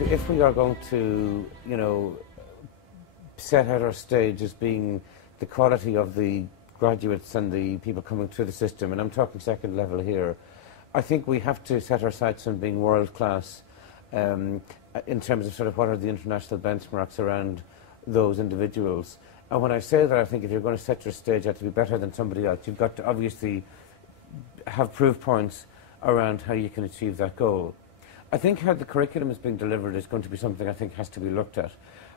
If we are going to, set out our stage as being the quality of the graduates and the people coming through the system, and I'm talking second level here, I think we have to set our sights on being world class in terms of sort of what are the international benchmarks around those individuals. And when I say that, I think if you're going to set your stage out to be better than somebody else, you've got to obviously have proof points around how you can achieve that goal. I think how the curriculum is being delivered is going to be something I think has to be looked at.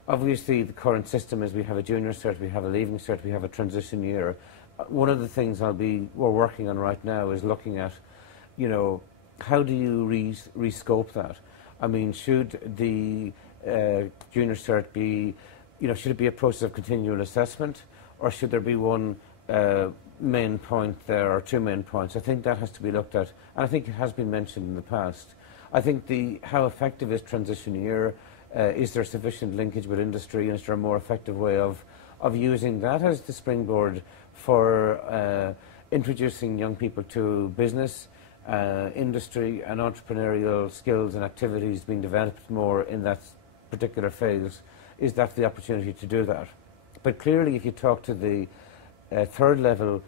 Obviously, the current system is we have a junior cert, we have a leaving cert, we have a transition year. One of the things we're working on right now is looking at, how do you rescope that? I mean, should the junior cert be, should it be a process of continual assessment, or should there be one main point there, or two main points? I think that has to be looked at, and I think it has been mentioned in the past. I think how effective is transition year? Is there sufficient linkage with industry, and is there a more effective way of using that as the springboard for introducing young people to business, industry and entrepreneurial skills and activities being developed more in that particular phase? Is that the opportunity to do that? But clearly, if you talk to the third level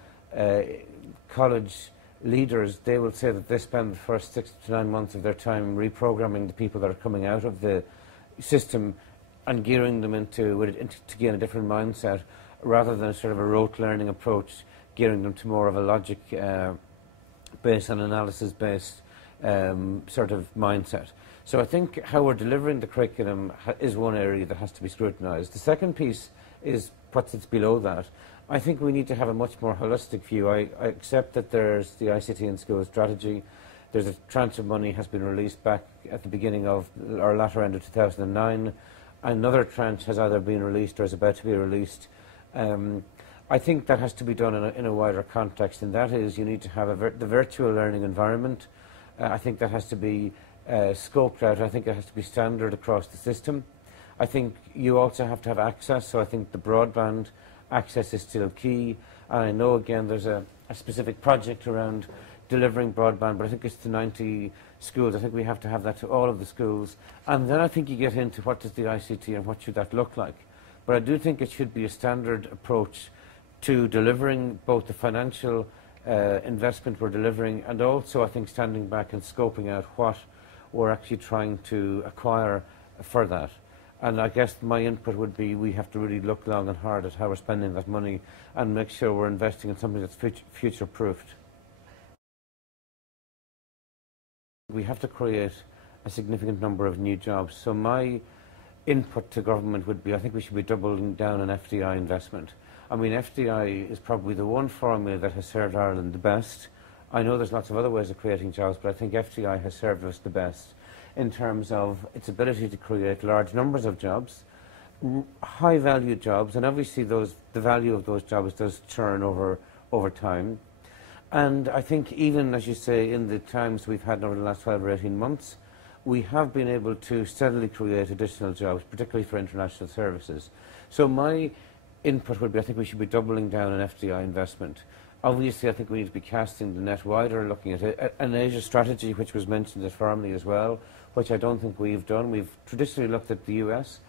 college leaders, they will say that they spend the first 6 to 9 months of their time reprogramming the people that are coming out of the system and gearing them to gain a different mindset, rather than sort of a rote learning approach, gearing them to more of a logic based and analysis based sort of mindset. So I think how we're delivering the curriculum is one area that has to be scrutinised. The second piece is what sits below that. I think we need to have a much more holistic view. I accept that there's the ICT in School strategy. There's a tranche of money has been released back at the beginning of, or latter end of 2009. Another tranche has either been released or is about to be released. I think that has to be done in a wider context, and that is you need to have the virtual learning environment. I think that has to be scoped out. I think it has to be standard across the system. I think you also have to have access, so I think the broadband access is still key. And I know, again, there's a specific project around delivering broadband, but I think it's to 90 schools. I think we have to have that to all of the schools. And then I think you get into what does the ICT and what should that look like. But I do think it should be a standard approach to delivering both the financial investment we're delivering, and also I think standing back and scoping out what we're actually trying to acquire for that. And I guess my input would be we have to really look long and hard at how we're spending that money and make sure we're investing in something that's future-proofed. We have to create a significant number of new jobs. So my input to government would be I think we should be doubling down on FDI investment. I mean, FDI is probably the one formula that has served Ireland the best. I know there's lots of other ways of creating jobs, but I think FDI has served us the best in terms of its ability to create large numbers of jobs, high-value jobs, and obviously the value of those jobs does churn over time. And I think even, as you say, in the times we've had over the last 12 or 18 months, we have been able to steadily create additional jobs, particularly for international services. So my input would be I think we should be doubling down on FDI investment. Obviously, I think we need to be casting the net wider, looking at an Asia strategy, which was mentioned informally as well, which I don't think we've done. We've traditionally looked at the US,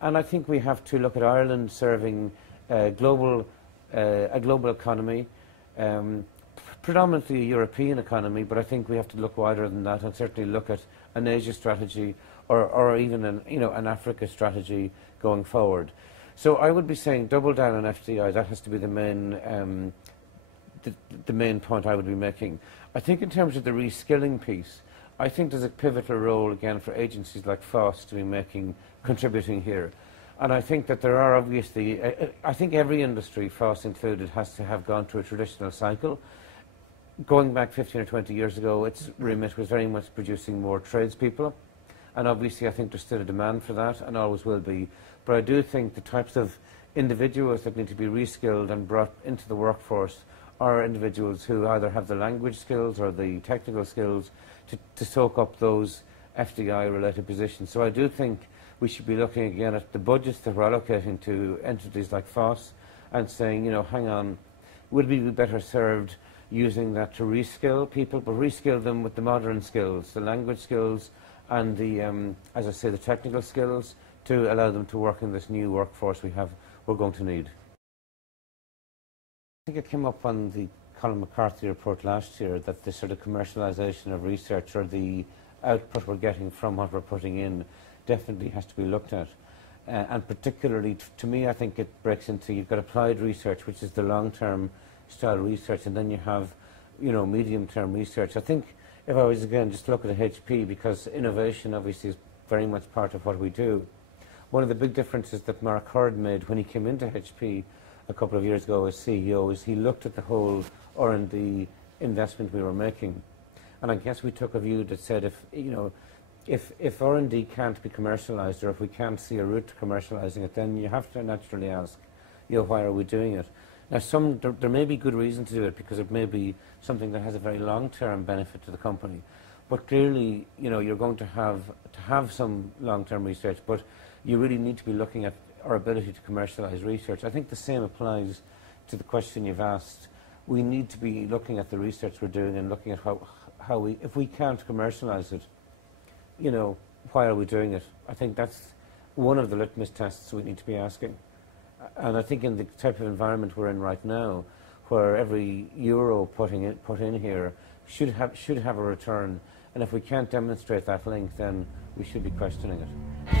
and I think we have to look at Ireland serving a global economy, predominantly a European economy, but I think we have to look wider than that and certainly look at an Asia strategy or even an Africa strategy going forward. So I would be saying double down on FDI. That has to be the main point I would be making. I think in terms of the reskilling piece, I think there's a pivotal role again for agencies like FOSS to be contributing here. And I think that there are obviously, I think every industry, FOSS included, has to have gone through a traditional cycle. Going back 15 or 20 years ago, its remit was very much producing more tradespeople. And obviously I think there's still a demand for that and always will be. But I do think the types of individuals that need to be reskilled and brought into the workforce are individuals who either have the language skills or the technical skills to soak up those FDI-related positions. So I do think we should be looking again at the budgets that we're allocating to entities like FOSS and saying, hang on, would we be better served using that to reskill people, but reskill them with the modern skills, the language skills and the, as I say, the technical skills to allow them to work in this new workforce we're going to need. I think it came up on the Colin McCarthy report last year that the sort of commercialisation of research, or the output we're getting from what we're putting in, definitely has to be looked at. And particularly, to me, I think it breaks into, you've got applied research, which is the long-term style research, and then you have, medium-term research. I think if I was, again, just look at HP, because innovation obviously is very much part of what we do. One of the big differences that Mark Hurd made when he came into HP a couple of years ago as CEO is he looked at the whole R&D investment we were making. And I guess we took a view that said, if R&D can't be commercialised, or if we can't see a route to commercialising it, then you have to naturally ask, why are we doing it? Now, there may be good reason to do it, because it may be something that has a very long-term benefit to the company. But clearly, you're going to have some long-term research, but you really need to be looking at our ability to commercialise research. I think the same applies to the question you've asked. We need to be looking at the research we're doing and looking at how we, if we can't commercialise it, why are we doing it? I think that's one of the litmus tests we need to be asking. And I think in the type of environment we're in right now, where every euro put in here should have a return, and if we can't demonstrate that link, then we should be questioning it.